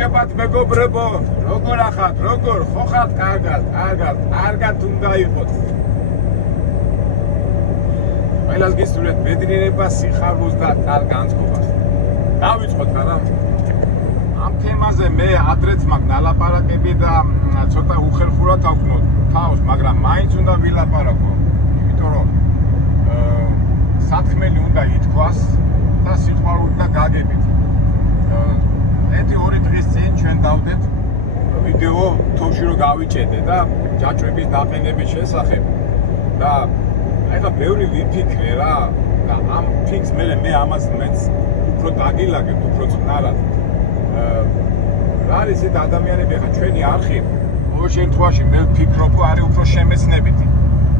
გიჯებათ მეგობრებო, როგორ ახართ, როგორ ხო ხართ? კარგად უნდა იყოთ. ყველას გისურვებთ ბედნიერებას, სიხარულს და კარგ განწყობას. დავიწყოთ რა. ამ თემაზე მე ადრეც მაგ ნალაპარაკები და ცოტა უხერხურად ავქნოთ თავს, მაგრამ მაინც უნდა ვილაპარაკო, იმიტომ რომ სათხმელი უნდა ითქვას და სიყვარული და გაგებით. ერთი 2 დღის წინ ჩვენ დავდეთ ვიდეო თოვში რომ გავიჭედე და ჯაჭვების დაყენების შესახებ და ეხლა ბევრი ვიფიქრე რა და ამ ფიქს მე ამას მეც უფრო დაგილაგებთ, უფრო წნარად. რა არის ეს ადამიანები ახლა ჩვენი არხი ყოველ შემთხვევაში მე ვფიქრობ რომ არის უფრო შემეცნებითი.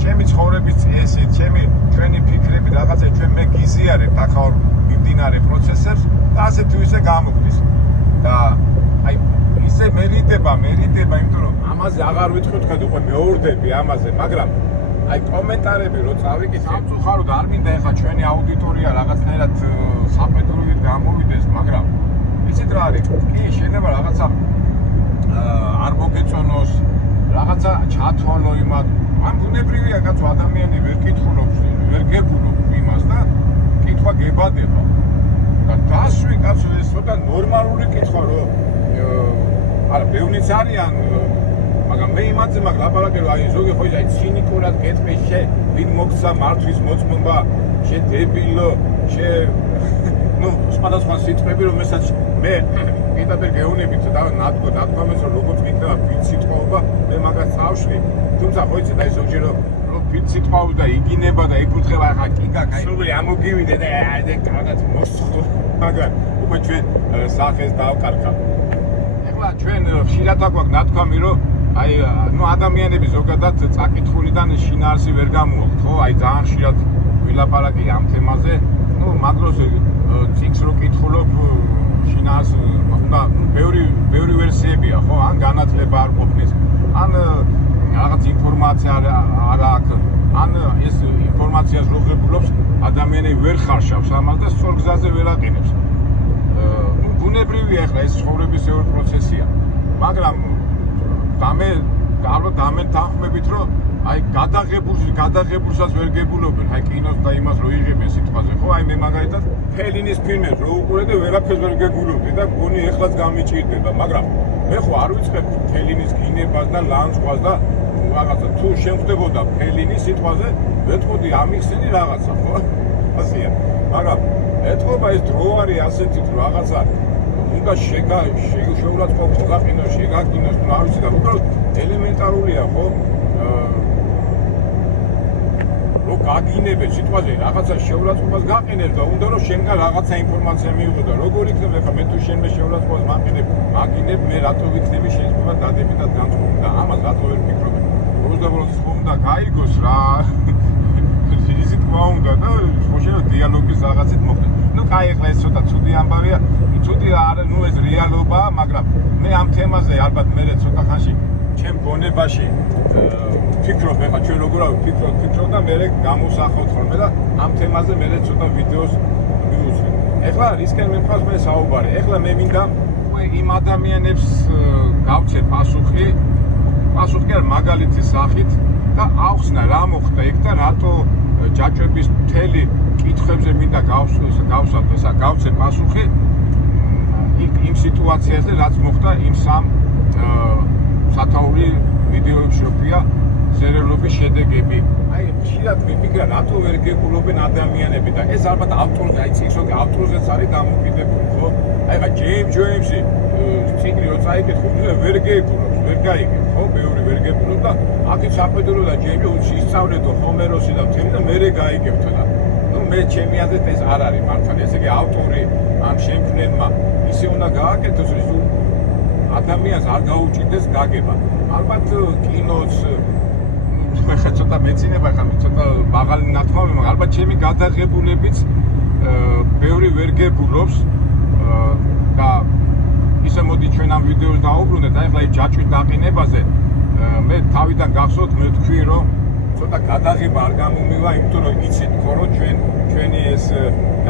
ჩემი ცხოვრების წესი, ჩვენი ფიქრები რაღაცა ჩვენ მე გიზიარებთ ახლა მიმდინარე პროცესებს და ასე თუ ისე გამოგდის. და აი ისე მერიდება, იმიტომ რომ ამაზე აღარ ვიტყვით ხედ უკვე მეორდები ამაზე, მაგრამ აი კომენტარები რო წავიკითხე, სამწუხაროდ არ მინდა ეხლა ჩვენი აუდიტორია რაღაცნაირად საფედროვით გამოვიდეს, მაგრამ იცით რა არის? კი, შეიძლება რაღაცა არ მოგეწონოს, რაღაცა ჩათვალო იმად. ამ ბუნებრივია კაცო, ადამიანი ვერ კითხულობს, ვერ გებულობს იმას და კითხვა გებადება. და დასვი კაცო, ეს ცოტა ნორმალური კითხვა რო არა ბევრიც არიან, მაგრამ მე იმაზე მაგ ლაპარაკი რომ აი ზოგი ხო აი ცინიკურად გეტყვი შე ვინ მოგცა მართვის მოწმობა, შე დებილო, შე სხვადასხვა სიტყვები რომელსაც მე პირდაპირ გეუნებით და ნათქვამს რომ როგორც გიქნება ვინ სიტყვაობა მე მაგას წავშლი. თუმცა ხო იცით აი ზოგჯერ რომ ვინ სიტყვაობს და იგინება და იკუთხება ახლა კიკა კაი სული ამოგივიდე და აი კარგად მოსწრო, მაგრამ უკვე ჩვენ სახეს დავკარგავ. ეხლა ჩვენ ხშირად აგვაქვს ნათქვამი რომ აი ადამიანები ზოგადად წაკითხულიდან შინაარსი ვერ გამოაქვთ, ხო? აი ძალიან ხშირად ვილაპარაკი ამ თემაზე. მაგროს წიგნს რო კითხულობ შინაარს უნდა ბევრი ვერსიებია, ხო? ან განათლება არ ყოფნის, ან რაღაც ინფორმაცია არ აქვს, ან ეს ინფორმაციას რო ღებულობს ადამიანები ვერ ხარშავს ამას და სწორ გზაზე ვერ აყენებს. ბუნებრივია ახლა ეს ცხოვრების ევროპ პროცესია, მაგრამ დამეთანხმებით რომ აი გადაღებულსაც ვერ გებულობენ, აი კინოს და იმას რო იღებენ სიტყვაზე, ხო? აი მე მაგალითად ფელინის ფილმებს რო უყურე და ვერაფერს ვერ გეგულობდი და გონი ეხლაც გამიჭირდება, მაგრამ მე ხო არ ვიწყებ ფელინის კინებას და ლანძღვას და რაღაცა თუ შემხდებოდა ფელინის სიტყვაზე, ვეთყოდი ამიხსენი რაღაცა, ხო? ასეა. მაგრამ ეთყობა ეს დრო არის ასეთით რაღაცა უნდა შეურაცხყოფ გაყინოს, შეგაკინოს, რა ვიცი და უბრალოდ ელემენტარულია, ხო? რო გაგინებე სიტყვაზე რაღაცა შეურაცხყოფას გაყინებ და უნდა რომ შენგან რაღაცა ინფორმაცია მიიღო და როგორ იქნება ახლა მე თუ შენ მე შეურაცხყოფას მაგინებ მე რატო ვიქნები შეიძლება დადებითად განწყობი და ამას რატო ვერ ვფიქრობ? უბრალოდ უნდა გაიგოს რა ის თქმა უნდა და შეიძლება დიალოგის რაღაცით მოხდეს. კაი ახლა ეს ცოტა ცუდი ამბავია, ცუდი არ ეს რეალობაა, მაგრამ მე ამ თემაზე ალბათ მე ცოტა ხანში ჩემ გონებაში ვფიქრობ, ახლა ჩვენ როგორ ვფიქრობ და მე გამოსახავთ ხოლმე და ამ თემაზე მე ცოტა ვიდეოს მივუძვი. ახლა რისკენ მიფას მე საუბარი. ახლა მე მინდა იმ ადამიანებს გავცე პასუხი არ მაგალითის სახით და ავხსნა რა მოხდა იქ და რატო ჯაჭვების მთელი კითხვებზე მინდა გავცე პასუხი იმ სიტუაციაზე რაც მოხდა იმ სამ სათაური ვიდეოებში როქია სერიალობის შედეგები. აი ხშირად ვიფიქრე რატო ვერ გეგულობენ ადამიანები და ეს ალბათ ავტორზე, აი ციგნში ავტორზეც არის დამოკიდებული, ხო? აი ხა ჯეიმსი ციგნი რო წაიკითხო, ვერ გეგულობს, ვერ გაიგებ, ხო? ბევრი ვერ გეგულობს და აქეთ საფედრო და ჯეიმსი ისწავლეთო ჰომეროსი და მთელი და მერე გაიგებთ და მე ჩემი აზრით ეს არ არის მართალი. ესე იგი ავტორი ამ შემქმნელმა ისე უნდა გააკეთოს რომ ადამიანს არ გაუჭირდეს გაგება. ალბათ კინოც ხა ცოტა მეცინება, ხა ცოტა მაღალი ნათქვამი, მაგრამ ალბათ ჩემი გადაღებულებიც ბევრი ვერ გებულობს და ისე მოდი ჩვენ ამ ვიდეოს დაუბრუნდეთ. აი ხა ჯაჭვის დაყენებაზე მე თავიდან გახსოვთ მე თქვი რომ ცოტა გადაღება არ გამომივა, იმიტომ რომ იცით ხო რომ ჩვენი ეს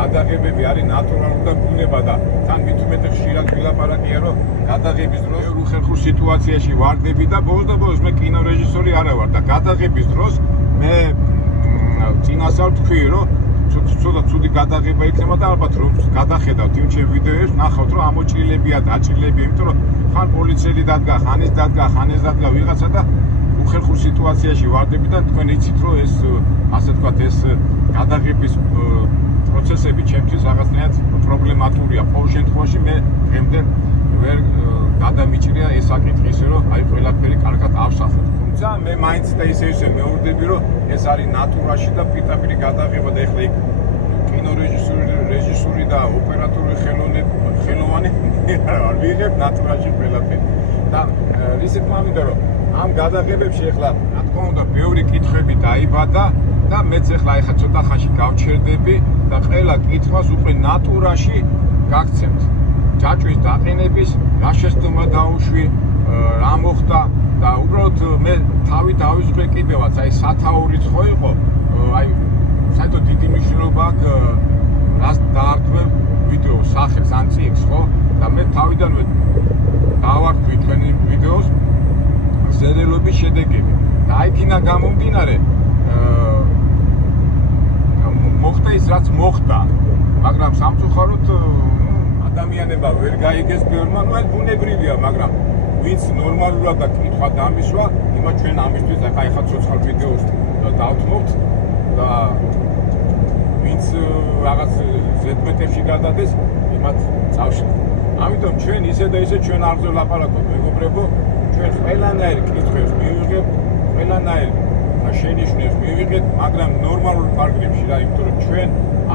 გადაღებები არის ნატურალური და ბუნება და თან მით უმეტ ხშირად ვილაპარაკია რომ გადაღების დროს უხერხულ სიტუაციაში ვარდები და ბოლოს მე კინორეჟისორი არა ვარ და გადაღების დროს მე წინასწარ თქვი რომ ცოტა ცუდი გადაღება იქნება და ალბათ რომ გადახედავთ იმ ჩემ ვიდეოებს ნახავთ რომ ამოჭრილებია და აჭრილებია იმიტომ რომ ხან პოლიციელი დადგა ხან ეს დადგა ვიღაცა და უხერხულ სიტუაციაში ვარდები და თქვენ იცით რომ ეს ასე ვთქვათ ეს გადაღების პროცესები ჩემთვის რაღაცნაირად პრობლემატურია ყოველ შემთხვევაში მე დღემდე ვერ გადამიჭრია ეს საკითხი ისე რომ აი ყველაფერი კარგად ავსახოთ თუმცა მე მაინც და ისე მეურვდები რომ ეს არის ნატურაში და პირდაპირ გადაღება და ეხლა იქ კინორეჟისორი და ოპერატორი ხელოვანი არა ვარ ვიღებ ნატურაში ყველაფერი და ისეთ მომენტი რომ ამ გადაღებებში ეხლა რა თქმა უნდა ბევრი კითხვები დაიბადა და მეც ეხლა ცოტა ხანში გავჩერდები და ყველა კითხვას უკვე ნატურაში გაგცემთ ჯაჭვის დაყენების რა შეცდომა დაუშვი რა მოხდა და უბრალოდ მე თავი დავიწყე კიდევაც აი სათაურიც ხო იყო აი საერთოდ დიდი მნიშვნელობა აქვს რას დაარქვე ვიდეოს სახელს ან წიგნს ხო და მე თავიდანვე დავარქვი ჩვენი ვიდეოს ზერელობის შედეგები და აი იქიდან გამომდინარე მოხდა ის რაც მოხდა მაგრამ სამწუხაროდ ადამიანებმა ვერ გაიგეს ბევრმა ნუ ეს ბუნებრივია მაგრამ ვინც ნორმალურად და კითხვა დამისვა იმათ ჩვენ ამისთვის ახლა ცოცხალ ვიდეოს დავთმობთ და ვინც რაღაც ზედმეტებში გადადეს იმათ წავშლით ამიტომ ჩვენ ისე და ისე ჩვენ არ ვლაპარაკობ მეგობრებო ჩვენ ყველანაირ კითხვებს მივიღებთ ყველანაირ შენიშვნებს მივიღებთ მაგრამ ნორმალურ პარკებში რა იმიტომ რომ ჩვენ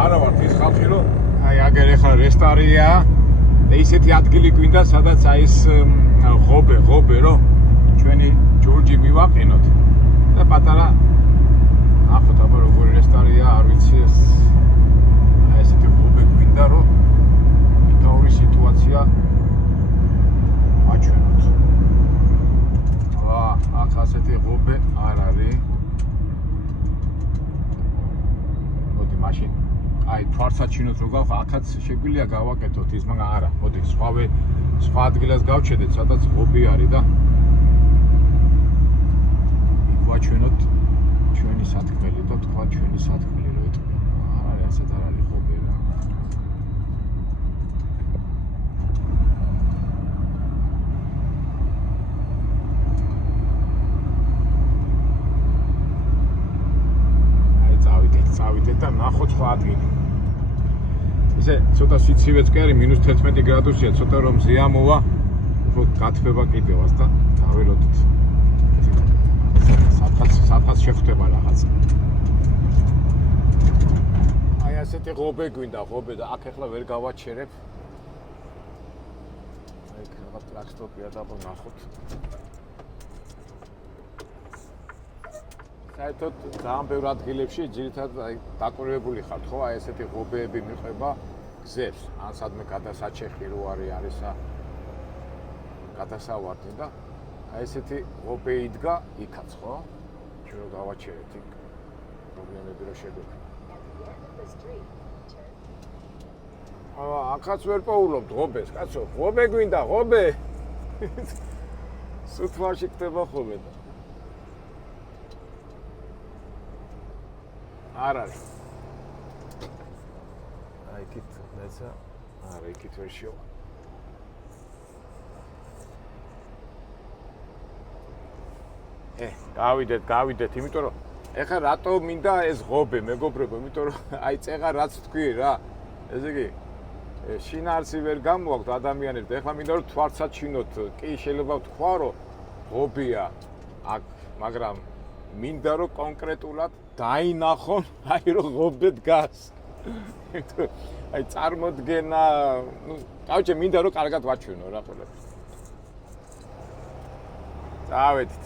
არა ვართ ის ხალხი რომ აი აგერ ეხლა რესტორანია და ისეთი ადგილი გვინდა სადაც აი ეს ღობე რომ ჩვენი ჯორჯი მივაყენოთ და პატარა ახოთ აბა როგორი რესტორანია არ ვიცი ეს აი ესეთი ღობე გვინდა რომ იკაური სიტუაცია აჩვენოთ აქ ასეთი ღობე არ არის მოდი მაშინ აი თვალსაჩინოთ რომ გავხა აქაც შეგვიძლია გავაკეთოთ ის მაგრამ არა მოდი სხვა ადგილას გავჩედეთ სადაც ღობე არის და იქ ვაჩვენოთ ჩვენი სათქმელი და თქვა ჩვენი სათქმელი რომ ეტყვი არ არის ასეთ არ არის ღობე რა წავიდეთ და ნახოთ სხვა ადგილი. ისე ცოტა სიცივეც კი არის -11 გრადუსია, ცოტა რომ ზეამოვა, უფრო გათბება კიდევაც და დაველოდით. სადღაც შეხვდება რაღაც. აი ასეთი ღობე გვინდა, ღობე და აქ ახლა ვერ გავაჩერებ. აი რაღაც ტრაქტორია და ნახოთ. საერთოდ ძალიან ბევრ ადგილებში ძირითადად აი დაკავებული ხართ ხო აი ესეთი ღობეები მიყვება გზებს ან სადმე გადასაჩეხი რო არის გადასავარდი და აი ესეთი ღობე იდგა იქაც ხო ჩვენ რო გავაჩერეთ იქ პრობლემები რო შეგვექნა აქაც ვერ პოულობთ ღობეს კაცო ღობე გვინდა ღობე სუთვაში ხდება ხოლმე და არ არის. აი იქით მეცა, არა იქით ვერ შევა. გავიდეთ, იმიტომ რომ ეხლა რატო მინდა ეს ღობე, მეგობრებო, იმიტომ რომ აი წეღა რაც თქვი რა. ესე იგი შინაარსი ვერ გამოაქვთ ადამიანებს. ეხლა მინდა რომ თვალსაჩინოთ, კი შეიძლება ვთქვა რომ ღობეა აქ, მაგრამ მინდა რომ კონკრეტულად დაინახონ, აი რომ ღობე დგას. აი წარმოდგენა, ну, გავჭე მინდა რომ კარგად ვაჩვენო რა ყველაფერს. წავედით.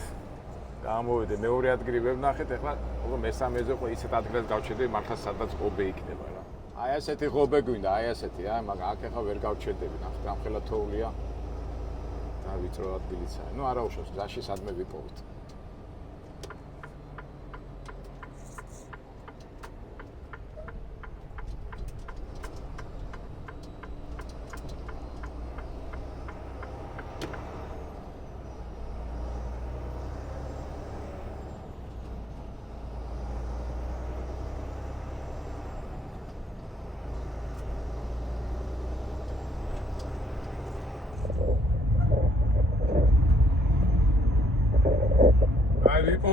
გამოვიდე მეორე ადგილი ვერ ნახეთ, ახლა უკვე მესამეზე ყო ისეთ ადგილას გავჩერდე, მართლა სადაც ღობე იქნება რა. აი ასეთი ღობე გვინდა, აი ასეთი, მაგრამ აქ ახლა ვერ გავჩერდები, ნახეთ, ამხელა თოვლია. და ვიწრო ადგილიცაა. ну, არა უშავს, გზაში სადმე ვიპოვეთ.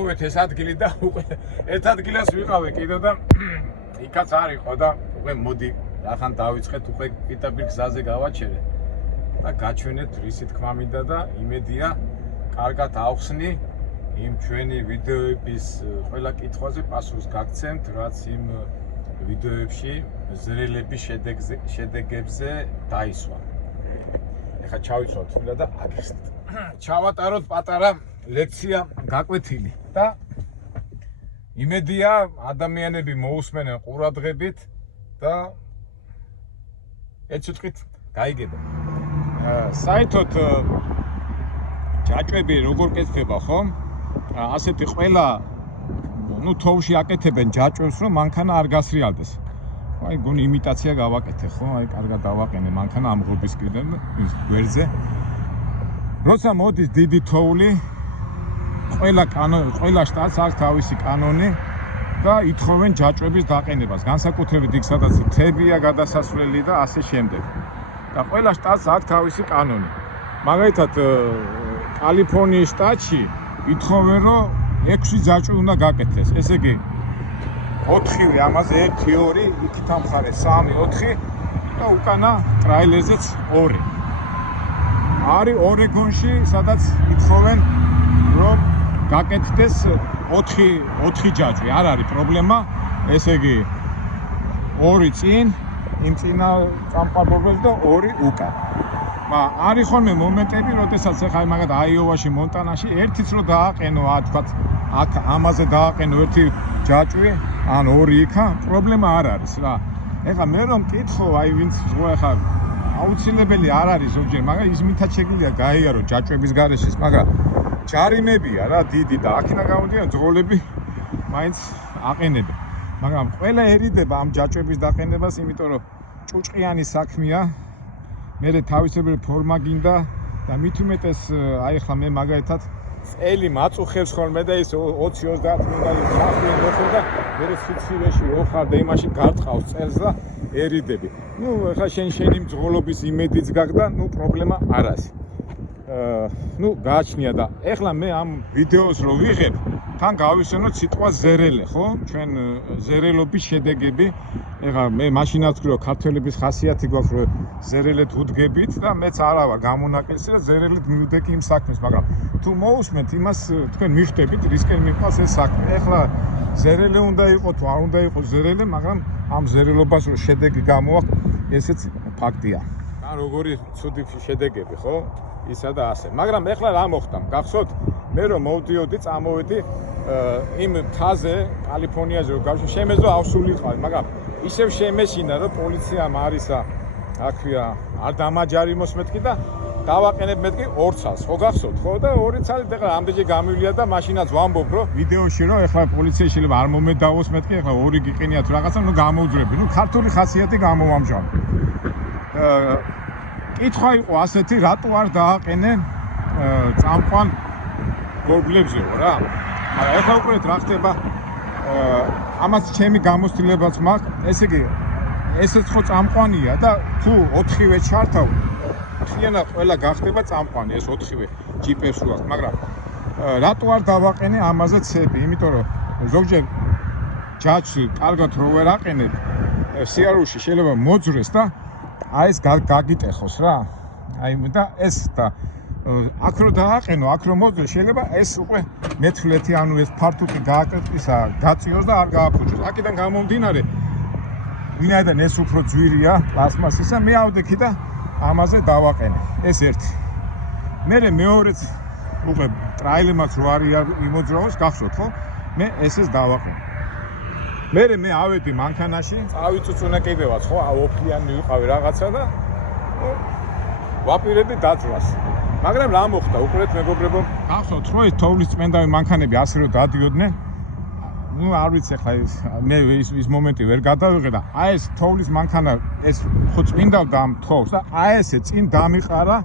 მივდივეთ ეს ადგილი და უკვე ერთ ადგილას ვიყავე კიდევ და იქაც არ იყო და უკვე მოდი ახან დავიწყეთ უკვე პირდაპირ გზაზე გავაჩერე და გაჩვენეთ რისი თქმა მინდა და იმედია კარგად ავხსნი იმ ჩვენი ვიდეოების ყველა კითხვაზე პასუხს გაგცემთ რაც იმ ვიდეოებში ზრელების შედეგებზე დაისვა. ეხლა ჩავიცვალოთ თუნდა და აგიხსნით. ჩავატაროთ პატარა ლექცია გაკვეთილი და იმედია ადამიანები მოусმენენ ყურადღებით და ერთ სიტყვით გაიგებენ. საერთოდ ჯაჭვები როგორ კეთდება ხო? ასეთი ყველა თოვში აკეთებენ ჯაჭვებს რომ მანქანა არ გასრიალდეს. აი გონი იმიტაცია გავაკეთე ხო? აი კარგად დავაყენე მანქანა ამღობის კიდემ გვერდზე. როცა მოდის დიდი თოვლი ყველა შტატს აქვს თავისი კანონი და ითხოვენ ჯაჭვების დაყენებას, განსაკუთრებით იქ სადაც მთებია გადასასვლელი და ასე შემდეგ. და ყველა შტატს აქვს თავისი კანონი. მაგალითად კალიფორნიის შტატში ითხოვენ რომ 6 ჯაჭვი უნდა გაკეთდეს. ესე იგი 4-ვე ამაზე 1 2 იქით ამ მხარეს 3 4 და უკანა ტრაილერზეც 2. არის ორეგონში სადაც ითხოვენ რომ გაკეთდეს 4 ჯაჭვი. არ არის პრობლემა. ესე იგი 2 წინ იმ წინა წამყვანებელს და 2 უკან. არის ხოლმე მომენტები, როდესაც ახლა მაგათ აიოვაში, მონტანაში ერთიც რო დააყენო, თქვათ, აქ ამაზე დააყენო ერთი ჯაჭვი, ან 2 იქა, პრობლემა არ არის რა. ეხლა მე რომ მკითხო, აი ვინც ახლა აუცილებელი არ არის ზოგჯერ, მაგრამ ის მითაც შეგვიძლია გაიარო ჯაჭვების გარეშე, მაგრამ ჯარიმებია რა დიდი და აქინა გამოდიან ძღოლები მაინც აყენებენ. მაგრამ ყველა ერიდება ამ ჯაჭვების დაყენებას, იმიტომ რომ ჭუჭყიანი საქმეა. მე თავისებური ფორმა გინდა და მით უმეტეს აი ახლა მე მაგალითად წელი მაწუხებს ხოლმე და ის 20-30 მინდა შახი მოხდა და მე სიცივეში ოხარ და იმაში გარტყავს წელს და ერიდები. ნუ ახლა შენი მძღოლობის იმედიც გაგდა, ნუ პრობლემა არ არის. ნუ გააჩნია და ახლა მე ამ ვიდეოს რო ვიღებ, თან გავისვენოთ სიტყვა ზერელე, ხო? ჩვენ ზერელობის შედეგები. ეხლა მე მაშინაც ვქრო ქართველების ხასიათი გვაქვს რომ ზერელეთ უდგებით და მეც არა ვარ გამონაკელსი და ზერელეთ მივდექი იმ საქმეს, მაგრამ თუ მოусმენთ იმას თქვენ მიხვდებით რისკენ მიყვას ეს საქმე. ეხლა ზერელე უნდა იყოს თუ არ უნდა იყოს ზერელე, მაგრამ ამ ზერელობას რო შედეგი გამოაქვს, ესეც ფაქტია. და როგორი ცუდი შედეგები, ხო? ისა და ასე. მაგრამ ეხლა რა მოხდა? გახსოვთ, მე რომ მოვდიოდი, წამოვედი იმ მთაზე, კალიფორნიაზე რომ გავშ შემეძლო ავსულიყავი, მაგრამ ისევ შემეშინა რომ პოლიციამ არისა, აქვია, არ დამაჯარიმოს მეთქი და დავაყენებ მეთქი 2 წელს. ხო გახსოვთ, ხო და 2 წელი ეხლა ამდენჯერ გამივლია და მაშინაც ვამბობ რომ ვიდეოში რომ ეხლა პოლიცია შეიძლება არ მომედავოს მეთქი, ეხლა 2 გიყენია თუ რაღაცა, ნუ გამოვძვრები. ნუ ქართული ხასიათი გამოვამჟავებ. კითხვა იყო ასეთი, რატო არ დააყენე წამყვან გოგლებზეო რა. მაგრამ ეხლა უყურეთ რა ხდება. ამას ჩემი გამოცდილებაც მაქვს. ესე იგი ესეც ხო წამყვანია და თუ 4-ვე ჩართავ, მთლიანად ყველა გახდება წამყვანი, ეს 4-ვე ჯიპებს ვაქვს, მაგრამ რატო არ დავაყენე ამაზე ცები? იმიტომ რომ ზოგჯერ ჯაჭვი კარგად რო ვერ აყენებ, სიარულში შეიძლება მოძრეს და აი ეს გაგიტეხოს რა. აი და ეს და აქ რო დააყენო, აქ რო მოძრეს, შეიძლება ეს უკვე მეთვლეთი, ანუ ეს ფართუკი გააკეთისა, გაწიოს და არ გააფუჭოს. აქედან გამომდინარე, ვინაიდან ეს უფრო ძვირია, პლასმასისა, მე ავდექი და ამაზე დავაყენე. ეს ერთი. მერე მეორეც უკვე ტრაილერმაც რო არის იმოძრაოს, გახსოვთ ხო? მე ესეც დავაყენე. მე ავედი მანქანაში, წავიწუწუნე კიდევაც ხო, ოფლიანი ვიყავი რაღაცა და ვაპირებდი დაძრას. მაგრამ რა მოხდა? უყურეთ მეგობრებო, გახსოვთ რომ ეს თოვლის წმენდავი მანქანები ასე რომ დადიოდნენ, ნუ არ ვიცი ახლა მე ის მომენტი ვერ გადავიღე და აი ეს თოვლის მანქანა ეს ხო წმინდავდა ამ თოვს და აი ესე წინ დამიყარა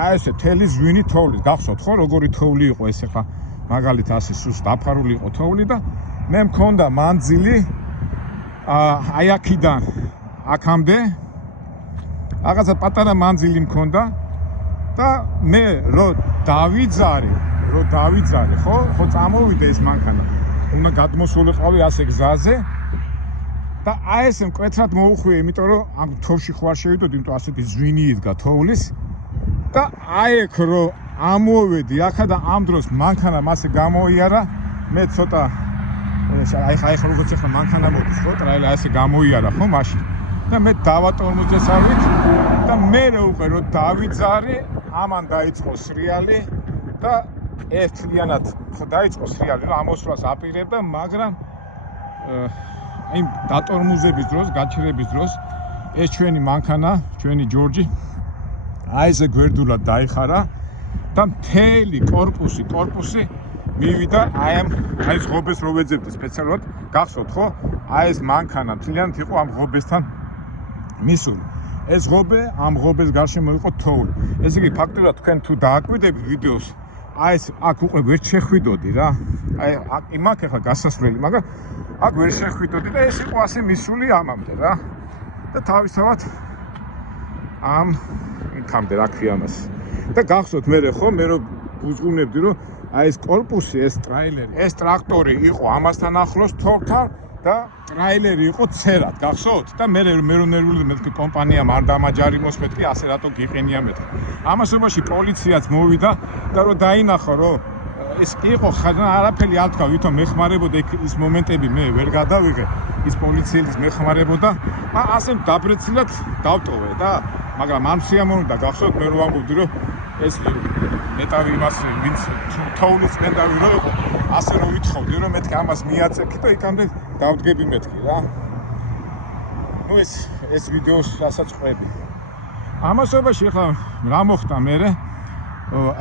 აი ესე თელი ზვინი თოვლის. გახსოვთ ხო როგორი თოვლი იყო ეს ახლა მაგალითად ასე სუს დაფარული იყო თოვლი და მე მქონდა მანძილი აი აქიდან აქამდე რაღაცა პატარა მანძილი მქონდა და მე რო დავიძარი რომ დავიძარე, ხო წამოვიდა ეს მანქანა. უნდა გადმოსულიყავი ასე გზაზე და აი ესე მკვეთრად მოუხვია, იმიტომ რომ ამ თოვში ხوار შევიდოდი, იმიტომ ასეთი ზვინი იდგა თოვლის და აი ეგ რომ ამოვედი ახლა და ამ დროს მანქანა მასე გამოიარა, მე ცოტა აი როგორც ახლა მანქანა მოდის, ხო, ტრაილერი ასე გამოიარა, ხო, მაშინ. და მე დავატორმოძესავით და მე უკვე რომ დავიძარე, ამან დაიწყო სრიალი და ერთლიანად ხო დაიწყო სრიალი, რომ ამოსვლას აპირებდა, მაგრამ იმ დატორმუზების დროს, გაჩერების დროს ეს ჩვენი მანქანა, ჩვენი ჯორჯი აი ესე გვერდულად დაიხარა და მთელი კორპუსი მივიდა აი ეს ღობეს რო ვეძებდი სპეციალურად, გახსოვთ ხო? აი ეს მანქანა მთლიანად იყო ამ ღობესთან მისული. ეს ღობე ამ ღობეს გარშემო იყო თოვლი. ესე იგი ფაქტობრივად თქვენ თუ დააკვირდებით ვიდეოს, აი ეს აქ უკვე ვერ შეხვიდოდი რა. აი იმაკ ახლა გასასვლელი, მაგრამ აქ ვერ შეხვიდოდი და ეს იყო ასე მისული ამამდე რა. და თავისთავად ამ იქამდე რა ქვია მას. და გახსოვთ მე რომ უზღუნებდი რომ აი ეს კორპუსი, ეს ტრაილერი, ეს ტრაქტორი იყო ამასთან ახლოს თორთან და ტრაილერი იყო ცერად, გახსოვთ? და მე ნერვული მეთქი კომპანიამ არ დამაჯარიმოს მეთქი, ასე რატო გიყენია მეთქი. ამასობაში პოლიციაც მოვიდა და რომ დაინახო რომ ეს იყო არაფერი არ თქვა, ვითომ მეხმარებოდა ის მომენტები მე ვერ გადავიღე, ის პოლიციელის მეხმარებოდა, ასე დაბრეცილად დავტოვე და მაგრამ ამ სიამოვნებდა გახსოვთ მე რომ ამბობდი რომ ეს მეტავი იმას ვინც თოვლის წმენდავი რო იყო, ასე რომ ვითხოვდი რომ მეთქი ამას მიაწექი და იქამდე დავდგები მეთქი რა. ნუ ეს ვიდეოს რასაც ყვები. ამასობაში ახლა რა მოხდა მერე?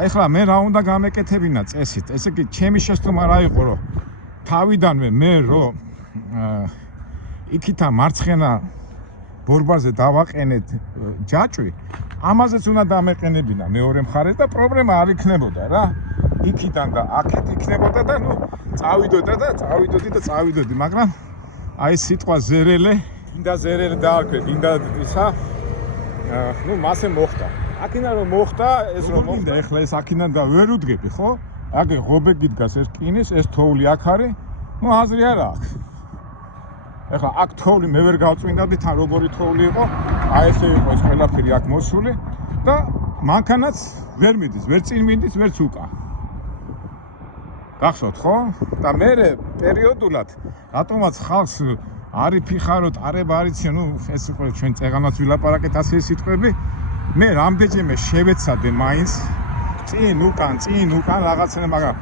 ახლა მე რა უნდა გამეკეთებინა წესით? ესე იგი ჩემი შეცდომა რა იყო რომ თავიდანვე მე რომ იქითა მარცხენა ბორბალზე დავაყენეთ ჯაჭვი, ამაზეც უნდა დამეყენებინა მეორე მხარეს და პრობლემა არ იქნებოდა რა. იქიდან და აქეთ იქნებოდა და ნუ წავიდოდი, მაგრამ აი სიტყვა ზერელე, გინდა ზერელე დაარქვე, გინდა ისა, ნუ მასე მოხდა. აქედან რომ მოხდა, ეს რომ მოხდა, ეხლა ეს აქედან და ვერ უდგები, ხო? აქ ღობე გიდგას, ეს რკინის, ეს თოვლი აქ არის, ნუ აზრი არა აქვს. ეხლა აქ თოვლი მე ვერ გავწვინდადი, თან როგორი თოვლი იყო, აი ესე იყო ეს ყველაფერი აქ მოსული და მანქანაც ვერ მიდის, ვერ წინ მიდის, ვერც უკან. გახსოვთ ხო? და მე პერიოდულად რატომაც ხალხს არ იფიხაროთ, არება არიციან, ნუ ეს იყო ჩვენ წეღანაც ვილაპარაკეთ ასე სიტყვები. მე რამდენჯერმე შევეცადე მაინც წინ უკან რაღაცა, მაგრამ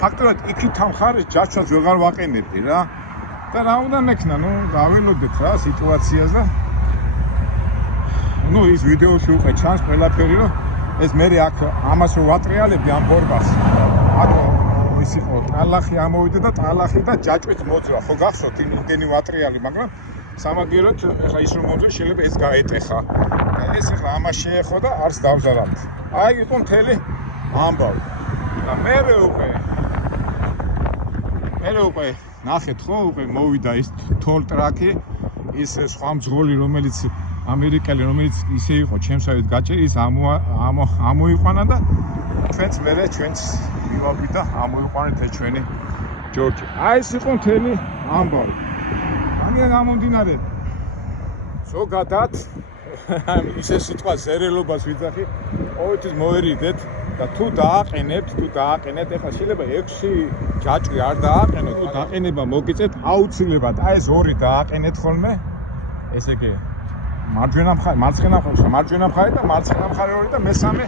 ფაქტობრივად იქით ამ ხარეს ჯაჭვას ვეღარ ვაყენებდი რა. და რა უნდა მექნა, ნუ გაველოდეთ რა სიტუაციას და ნუ ის ვიდეოში უკვე ჩანს ყველაფერი, რომ ეს მე აქ ამას რო ვატრიალებდი ამ ბორბალს. აქ ის იყო ტალახი ამოვიდა და ტალახი და ჯაჭვით მოძრა, ხო გახსოვთ იმდენი ვატრიალი, მაგრამ სამაგიეროდ ეხლა ის რომ მოძრა შეიძლება ეს გაეტეხა. და ეს ეხლა ამას შეეხო და არც დავზარავთ. აი იყო მთელი ამბავი. და მე უკვე ნახეთ ხო, უკვე მოვიდა ის თოლ ტრაკი, ის სხვა მძღოლი რომელიც ამერიკელი, რომელიც ისე იყო ჩემსავით გაჭერი, ის ამოიყვანა და ჩვენც მივაგვი და ამოიყვანეთ ეს ჩვენი ჯორჯი. აი ეს იყო მთელი ამბავი. ამიან გამომდინარე ზოგადად ისე სიტყვა ზერელობას ვიძახი, ყოველთვის მოერიდეთ და თუ დააყენებთ, ეხლა შეიძლება 6 ჯაჭვი არ დააყენოთ, თუ დაყენება მოგიწევთ, აუცილებლად აი ეს 2 დააყენეთ ხოლმე, ესე იგი მარჯვენა მხარე და მარცხენა მხარე 2 და მესამე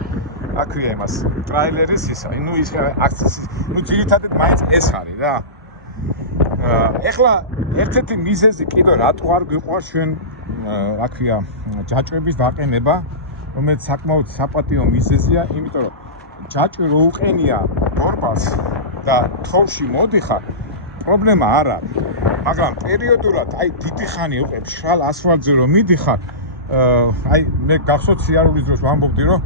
რა ქვია იმას, ტრაილერის ისა, ნუ ის აქციის, ნუ ძირითადად მაინც ეს არის რა. ეხლა ერთ-ერთი მიზეზი კიდევ რატო არ გვიყვარს ჩვენ რა ქვია ჯაჭვების დაყენება, რომელიც საკმაოდ საპატიო მიზეზია, იმიტომ რომ ჯაჭვი რო უყენია ბორბალს და თოვში მოდიხარ, პრობლემა არ არის. მაგრამ პერიოდულად აი დიდი ხანი უკვე მშრალ ასფალტზე რომ მიდიხარ, აი მე გახსოვთ სიარულის დროს ვამბობდი რომ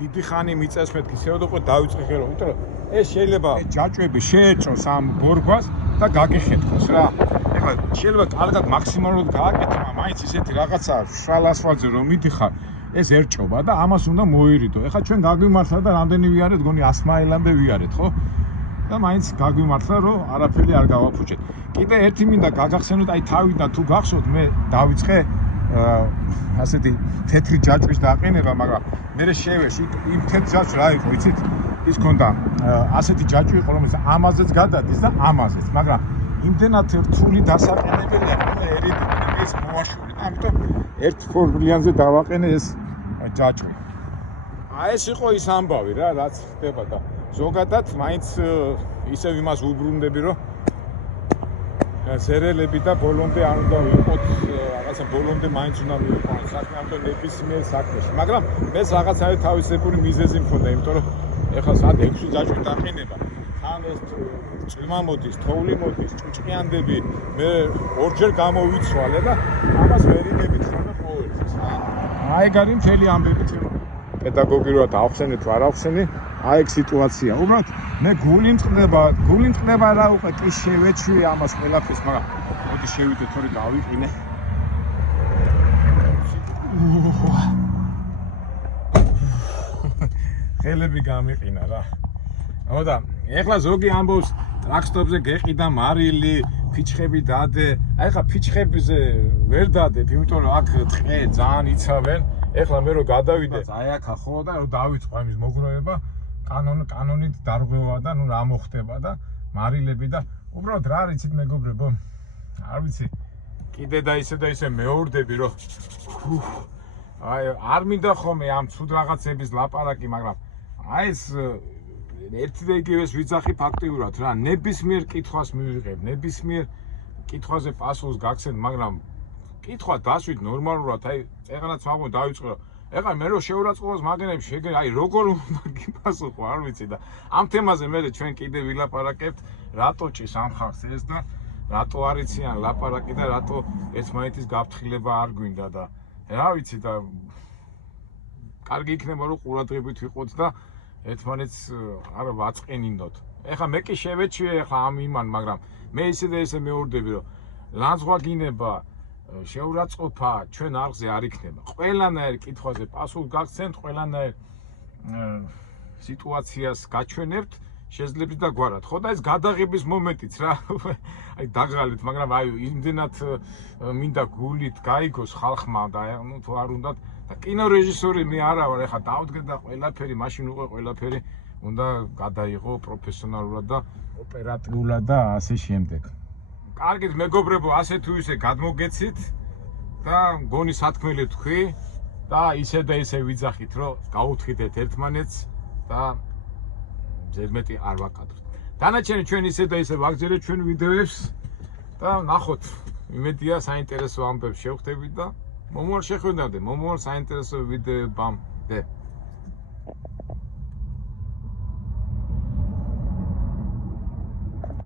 დიდი ხანი მიწევს მეთქი, შეიძლება უკვე დავიწყე რომ, იმიტომ რომ ეს შეიძლება ჯაჭვები შეეჭოს ამ ბორბალს და გაგეხეთქოს რა. ეხლა შეიძლება კარგად მაქსიმალურად გააკეთო, მაგრამ მაინც ისეთი რაღაცა მშრალ ასფალტზე რომ მიდიხარ, ეს ერჭობა და ამას უნდა მოირიდო. ეხლა ჩვენ გაგვიმართლა და რამდენი ვიარეთ, გონი 100 მაილამდე ვიარეთ, ხო? და მაინც გაგვიმართლა, რომ არაფერი არ გავაფუჭეთ. კიდე ერთი მინდა გაგახსენოთ, აი თავიდან თუ გახსოვთ, მე დავიწყე ასეთი თეთრი ჯაჭვის დაყენება, მაგრამ მე შევეში იმ თეთრ ჯაჭვს რა იყო, იცით? ის ქონდა ასეთი ჯაჭვი იყო, რომელიც ამაზეც გადადის და ამაზეც, მაგრამ იმდენად რთული დასაყენებელია, რომ ერიდი ეს მოაშორე და ამიტომ ერთ ფორმულიანზე დავაყენე ეს ჯაჭვი. აი ეს იყო ის ამბავი რა, რაც ხდება და ზოგადად მაინც ისევ იმას უბრუნდები, რომ ზერელები და ბოლომდე არ უნდა ვიყოთ, რაღაცა ბოლომდე მაინც უნდა მივიყვანოთ საქმე, ამიტომ ნებისმიერ საქმეში. მაგრამ მე რაღაცა თავისებური მიზეზი მქონდა, იმიტომ რომ ეხლა სად 6 ჯაჭვი დაყენება. თან ეს წვიმა მოდის, თოვლი მოდის, ჭუჭყიანდები, მე ორჯერ გამოვიცვალე და ამას ვერიდებით ხოლმე ყოველთვის. აი გარი მთელი ამბები პედაგოგიურად ავხსენე თუ არ ავხსენე, აი ეგ სიტუაცია. უბრალოდ მე გული მწყდება რა უკვე კი შევეჩვი ამას ყველაფერს, მაგრამ მოდი შევიდე თორე გავიყინე. ხელები გამიყინა რა. ოდა, ეხლა ზოგი ამბობს ტრაქტორზე გეყიდა მარილი, ფიჩხები დადე. აი ხა ფიჩხებზე ვერ დადებ, იმიტომ რომ აქ ტყე ძალიან იცავენ. ეხლა მე რო გადავიდე, აი აქა ხო და რო დავიწყო ამის მოგროვება, კანონით დარღვევა და ნუ რა მოხდება და მარილები და უბრალოდ რა არის იცით მეგობრებო? არ ვიცი. კიდე და ისე მეორდები რომ აი არ მინდა ხომ ამ ცუდ რაღაცების ლაპარაკი, მაგრამ აი ეს ერთი და იგივეს ვიძახი ფაქტიურად რა, ნებისმიერ კითხვას მივიღებ, ნებისმიერ კითხვაზე პასუხს გაგცემ, მაგრამ კითხვა დასვით ნორმალურად, აი წეღანაც მაგონ დავიწყო. ეხლა მე რო შეურაცხყოფას მაგენებს შეგე, აი როგორ უნდა გიპასუხო, არ ვიცი და ამ თემაზე მე ჩვენ კიდე ვილაპარაკებთ, რატო ჭის ამ ხალხს ეს და რატო არ იციან ლაპარაკი და რატო ერთმანეთის გაფრთხილება არ გვინდა და რა ვიცი და კარგი იქნება რომ ყურადღებით ვიყოთ და ერთმანეთს არ ვაწყენინდოთ. ეხლა მე კი შევეჩვიე ეხლა ამ იმან, მაგრამ მე ისე და ისე მეორდები რომ ლანძღვა გინება, შეურაცხყოფა ჩვენ არხზე არ იქნება. ყველანაირ კითხვაზე პასუხს გაგცემთ, ყველანაირ სიტუაციას გაჩვენებთ, შეძლებთ და გვარად. ხო და ეს გადაღების მომენტიც რა, აი დაღალით, მაგრამ აი იმდენად მინდა გულით გაიგოს ხალხმა და ნუ თუ არ უნდათ და კინორეჟისორი მე არა ვარ, ეხლა დავდგე და ყველაფერი, მაშინ უკვე ყველაფერი უნდა გადაიღო პროფესიონალურად და ოპერატიულად და ასე შემდეგ. კარგით მეგობრებო, ასე თუ ისე გადმოგეცით და მგონი სათქმელი თქვი და ისე და ისე ვიძახით, რომ გაუთხიდეთ ერთმანეთს და ზედმეტი არ ვაკადროთ. დანარჩენი ჩვენ ისე და ისე ვაგზავნეთ ჩვენ ვიდეოებს და ნახოთ, იმედია საინტერესო ამბებს შევხვდებით და მომავალ შეხვედრამდე, მომავალ საინტერესო ვიდეოებამდე.